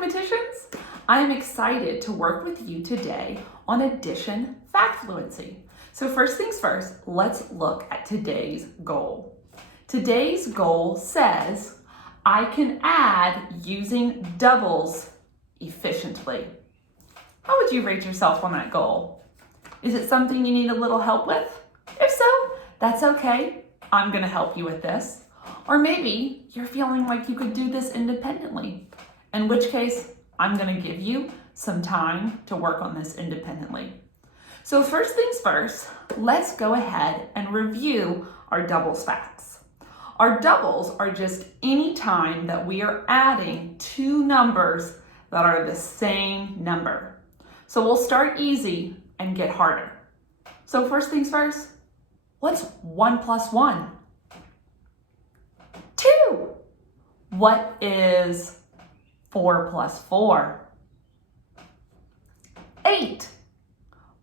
mathematicians! I am excited to work with you today on addition fact fluency. So first things first, let's look at today's goal. Today's goal says, I can add using doubles efficiently. How would you rate yourself on that goal? Is it something you need a little help with? If so, that's okay. I'm going to help you with this. Or maybe you're feeling like you could do this independently, in which case I'm going to give you some time to work on this independently. So first things first, let's go ahead and review our doubles facts. Our doubles are just any time that we are adding two numbers that are the same number. So we'll start easy and get harder. So first things first, what's 1 plus 1? 2. What is 4 plus 4? 8.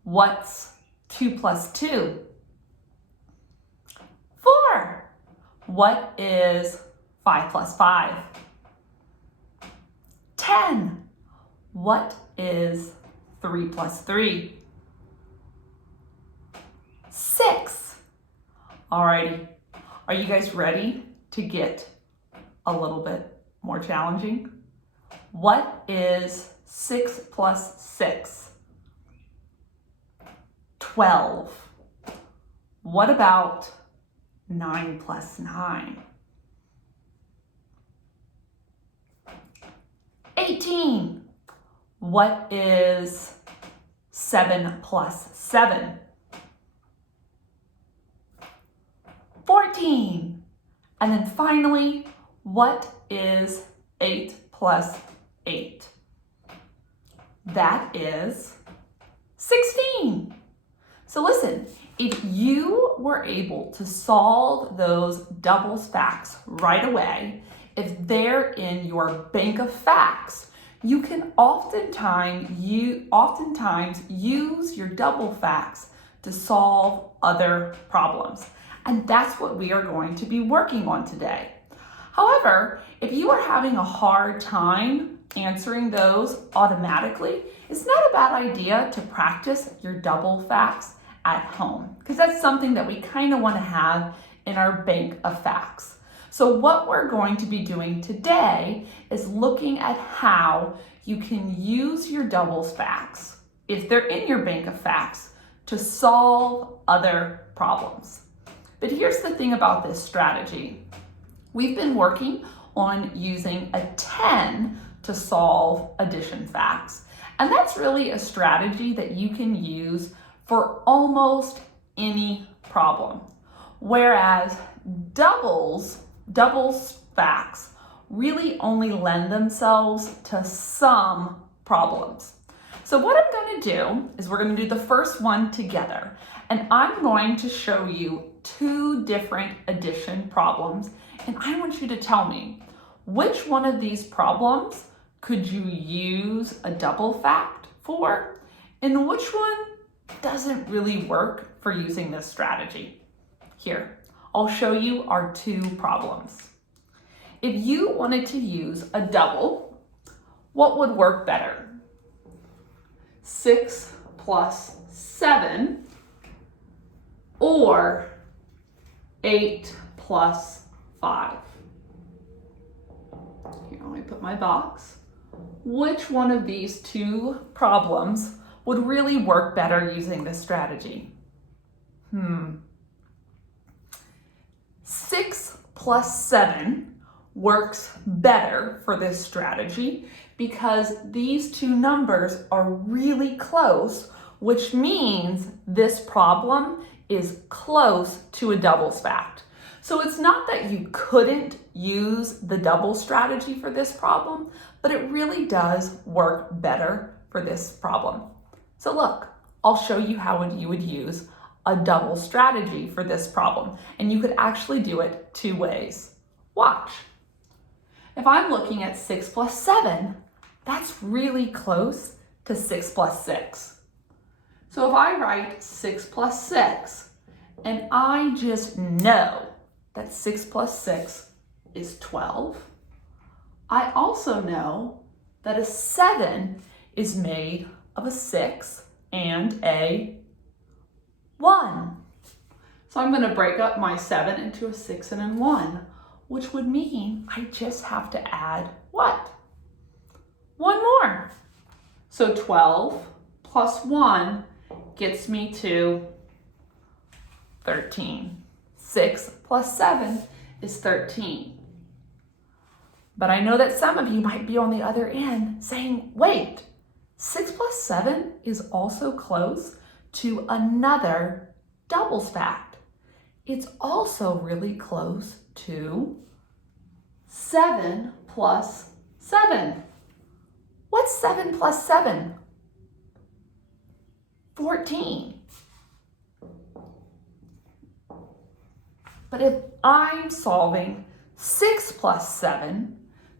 What's 2 plus 2? 4. What is 5 plus 5? 10. What is 3 plus 3? 6. Alrighty, are you guys ready to get a little bit more challenging? What is 6 plus 6? 12. What about 9 plus 9? 18. What is 7 plus 7? 14. And then finally, what is 8 plus 8? That is 16. So listen, if you were able to solve those doubles facts right away, if they're in your bank of facts, you can oftentimes use your double facts to solve other problems. And that's what we are going to be working on today. However, if you are having a hard time answering those automatically, it's not a bad idea to practice your double facts at home, because that's something that we kind of want to have in our bank of facts. So what we're going to be doing today is looking at how you can use your doubles facts, if they're in your bank of facts, to solve other problems. But here's the thing about this strategy. We've been working on using a 10 to solve addition facts. And that's really a strategy that you can use for almost any problem. Whereas doubles facts really only lend themselves to some problems. So what I'm going to do is we're going to do the first one together. And I'm going to show you two different addition problems. And I want you to tell me, which one of these problems could you use a double fact for? And which one doesn't really work for using this strategy? Here, I'll show you our two problems. If you wanted to use a double, what would work better? 6 plus 7 or 8 plus 5? Here, let me put my box. Which one of these two problems would really work better using this strategy? 6 plus 7 works better for this strategy because these two numbers are really close, which means this problem is close to a doubles fact. So it's not that you couldn't use the double strategy for this problem, but it really does work better for this problem. So look, I'll show you how you would use a double strategy for this problem. And you could actually do it two ways. Watch. If I'm looking at 6 plus 7, that's really close to 6 plus 6. So if I write 6 plus 6, and I just know that 6 plus 6 is 12, I also know that a 7 is made of a 6 and a 1. So I'm going to break up my 7 into a 6 and a 1, which would mean I just have to add what? One more. So 12 plus 1 gets me to 13. 6 plus 7 is 13. But I know that some of you might be on the other end saying, wait, 6 plus 7 is also close to another doubles fact. It's also really close to 7 plus 7. What's 7 plus 7? 14. But if I'm solving 6 plus 7,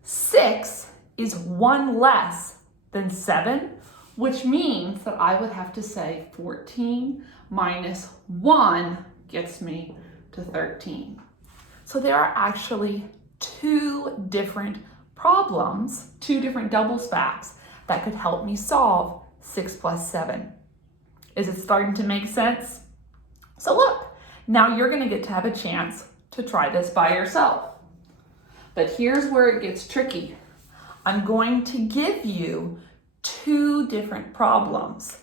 6 is 1 less than 7, which means that I would have to say 14 minus 1 gets me to 13. So there are actually two different problems, two different doubles facts that could help me solve 6 plus 7. Is it starting to make sense? So look, now you're going to get to have a chance to try this by yourself. But here's where it gets tricky. I'm going to give you two different problems,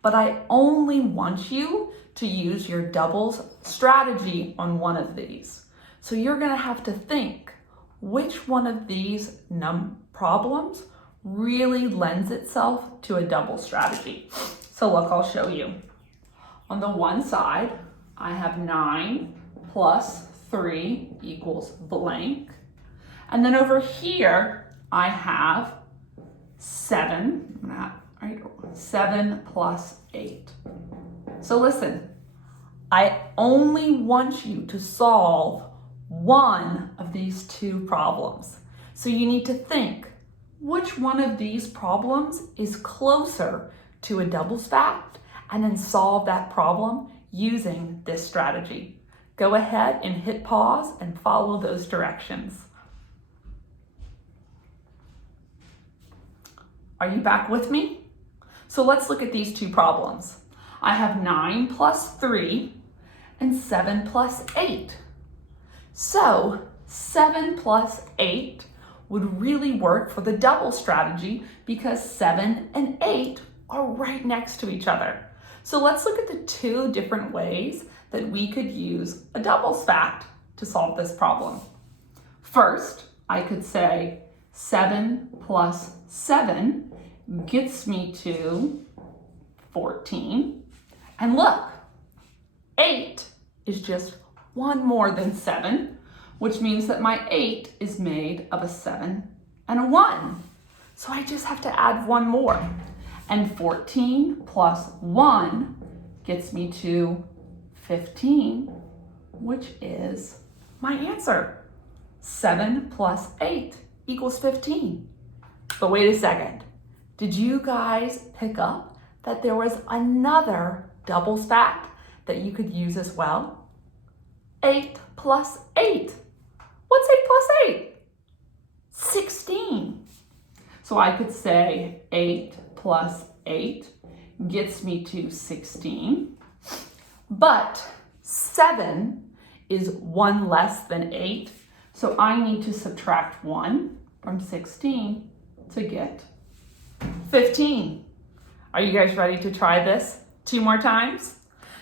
but I only want you to use your doubles strategy on one of these. So you're going to have to think which one of these problems really lends itself to a double strategy. So look, I'll show you. On the one side, I have 9 plus 3 equals blank. And then over here, I have 7 plus 8. So listen, I only want you to solve one of these two problems. So you need to think, which one of these problems is closer to a doubles fact, and then solve that problem using this strategy. Go ahead and hit pause and follow those directions. Are you back with me? So let's look at these two problems. I have 9 plus 3 and 7 plus 8. So 7 plus 8 would really work for the double strategy because 7 and 8 are right next to each other. So let's look at the two different ways that we could use a doubles fact to solve this problem. First, I could say 7 plus 7 gets me to 14. And look, 8 is just one more than 7, which means that my 8 is made of a 7 and a 1. So I just have to add one more. And 14 plus 1 gets me to 15, which is my answer. 7 plus 8 equals 15. But wait a second. Did you guys pick up that there was another doubles fact that you could use as well? 8 plus 8. What's 8 plus 8? 16. So I could say 8 plus 8 gets me to 16. But 7 is 1 less than 8. So I need to subtract 1 from 16 to get 15. Are you guys ready to try this 2 more times?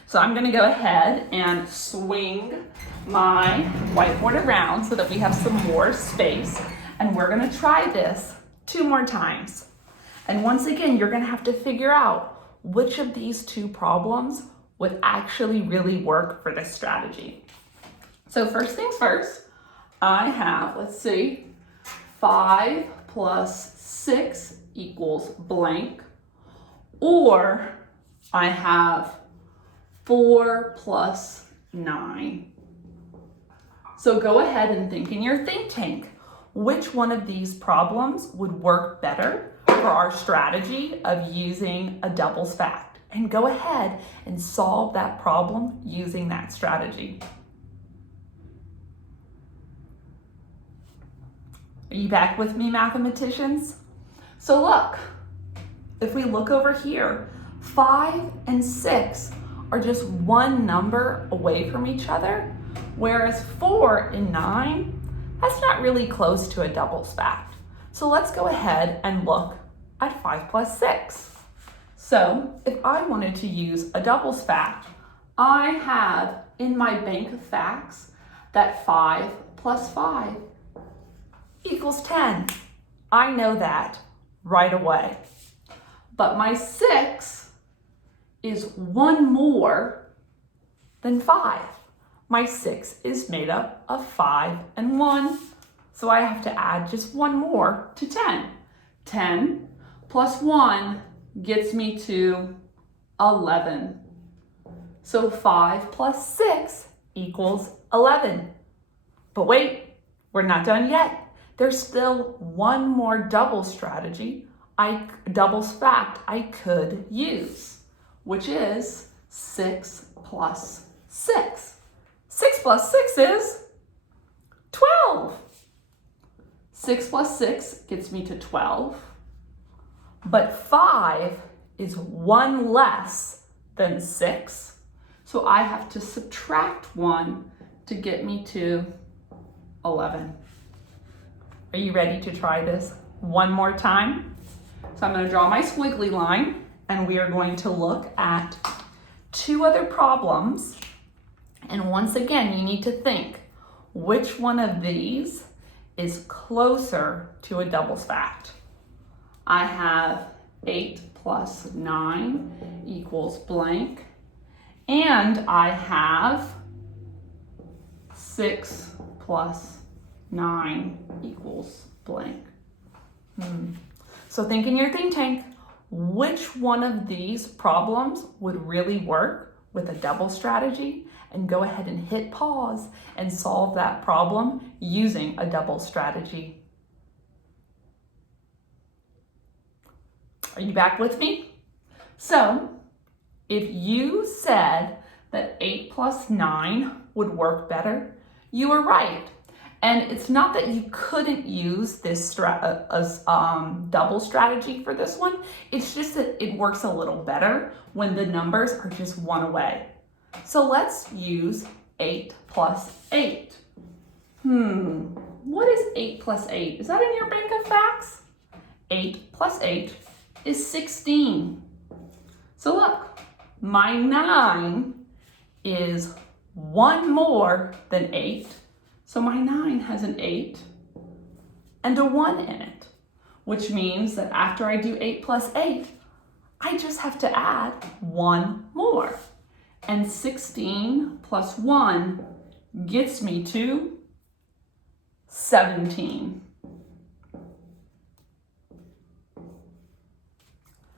So I'm going to go ahead and swing my whiteboard around so that we have some more space. And we're going to try this 2 more times. And once again, you're going to have to figure out which of these two problems would actually really work for this strategy. So first things first, I have, 5 plus 6 equals blank, or I have 4 plus 9. So go ahead and think in your think tank, which one of these problems would work better for our strategy of using a doubles fact? And go ahead and solve that problem using that strategy. Are you back with me, mathematicians? So look, if we look over here, 5 and 6 are just one number away from each other, whereas 4 and 9, that's not really close to a doubles fact. So let's go ahead and look at 5 plus 6. So if I wanted to use a doubles fact, I have in my bank of facts that 5 plus 5 equals 10. I know that right away. But my 6 is one more than 5. My 6 is made up of 5 and 1, so I have to add just one more to 10. 10 plus 1 gets me to 11. So 5 plus 6 equals 11. But wait, we're not done yet. There's still one more doubles fact I could use, which is 6 plus 6. 6 plus 6 is 12. 6 plus 6 gets me to 12, but 5 is one less than 6, so I have to subtract 1 to get me to 11. Are you ready to try this one more time? So I'm going to draw my squiggly line, and we are going to look at 2 other problems. And once again, you need to think, which one of these is closer to a doubles fact? I have 8 plus 9 equals blank, and I have 6 plus 9 equals blank. So think in your think tank, which one of these problems would really work with a double strategy? And go ahead and hit pause and solve that problem using a double strategy. Are you back with me? So if you said that 8 plus 9 would work better, you were right. And it's not that you couldn't use this double strategy for this one. It's just that it works a little better when the numbers are just one away. So let's use 8 plus 8. What is 8 plus 8? Is that in your bank of facts? 8 plus 8 is 16. So look, my 9 is one more than 8. So my 9 has an 8 and a 1 in it, which means that after I do 8 plus 8, I just have to add one more. And 16 plus 1 gets me to 17.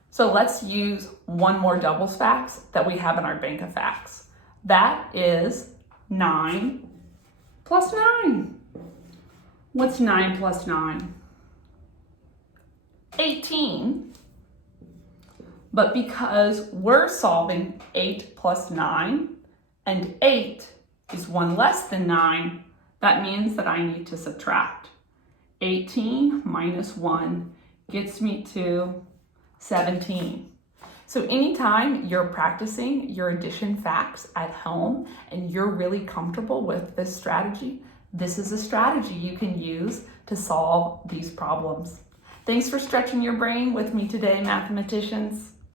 So let's use one more doubles facts that we have in our bank of facts. That is 9 plus 9. What's 9 plus 9? 18. But because we're solving 8 plus 9, and 8 is one less than 9, that means that I need to subtract. 18 minus 1 gets me to 17. So anytime you're practicing your addition facts at home and you're really comfortable with this strategy, this is a strategy you can use to solve these problems. Thanks for stretching your brain with me today, mathematicians.